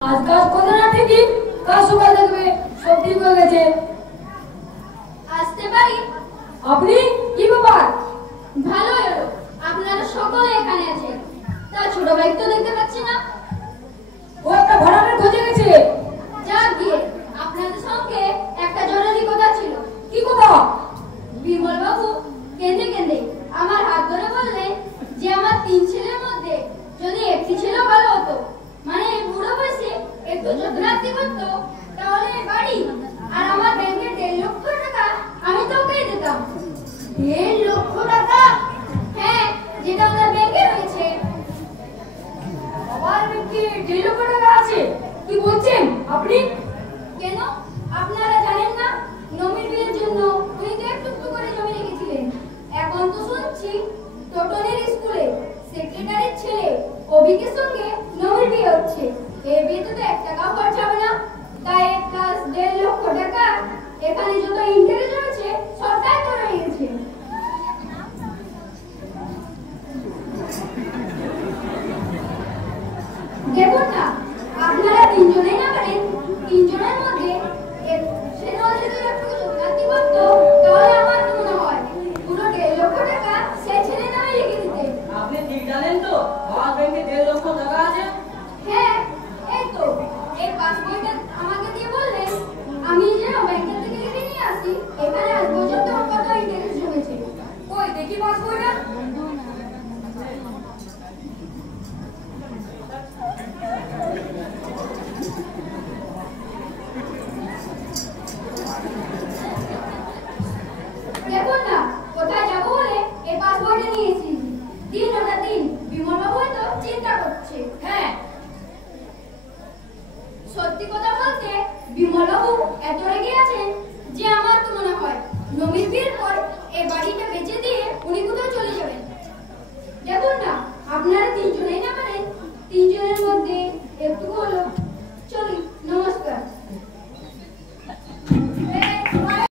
আজ কাজ করলে না ঠিকই, কাজ সকাল দেখবে সব ঠিক হয়ে গেছে। আসতে পারি? আপনি কি ব্যাপার? ভালো হলো, আপনারা সকলে এখানে আছেন। তা ছোট ভাই তো দেখতে পাচ্ছি না। ও একটা ভাড়াটের খোঁজে গেছে। যাক গিয়ে, আপনাদের সঙ্গে একটা জরুরি কথা ছিল। কি কথা? বিমল বাবু কেঁদে কেঁদে আমার হাত ধরে বললেন যে আমার 3 ছেলের মধ্যে যদি একটি ছেলে ভালো হতো, মানে বুড়ো বয়সে একটু যত্নার্থী করতো, তাহলে বাড়ি আর আমার ব্যাংকের 1.5 লক্ষ টাকা আমি তো পেয়ে দিতাম। 1.5 লক্ষ টাকা? হ্যাঁ, যেটা ওনার ব্যাংকে রয়েছে। আমার ব্যাংকে 1.5 লক্ষ টাকা আছে? কি বলছেন আপনি? কেন আপনারা জানেন না? নমির বিয়ের জন্য উনি তো একটু করে জমি রেখেছিলেন। এখন তো শুনছি টোটনের স্কুলে সেক্রেটারির ছেলে অভিকের সঙ্গে নমির বিয়ে হচ্ছে। এই বিয়েতে তো 1 টাকাও খরচ হবে না, তাই প্লাস 1.5 লক্ষ টাকা এখানে যত ইন্টারেস্ট রয়েছে সবটাই তো রয়ে গেছে। দেখুন না, আপনারা 3 জনেই না পারেন, 3 জনের মধ্যে সেটা যদি একটু যত্নার্থী করতো, তাহলে আমার কি মনে হয় পুরো 1.5 লক্ষ টাকা সে ছেলে নামে লিখে দিতে। আপনি ঠিক জানেন তো আমার ব্যাংকে 1.5 লক্ষ টাকা আছে? হ্যাঁ, এই তো এই পাসবইটা আমাকে দিয়ে বললেন আমি যেন ব্যাংকের থেকে লিখে নিয়ে আসি। এখানে আজ পর্যন্ত কত ইন্টারেস্ট জমেছে। কই দেখি পাসবইটা। দেখুন না, কোথায় যাবো বলে এই পাসবইটা নিয়েছি। দিন ওটা দিন বিমল বাবু হয়তো চিন্তা করছে। হ্যাঁ, সত্যি কথা বলতে বিমল বাবু এত রেগে আছেন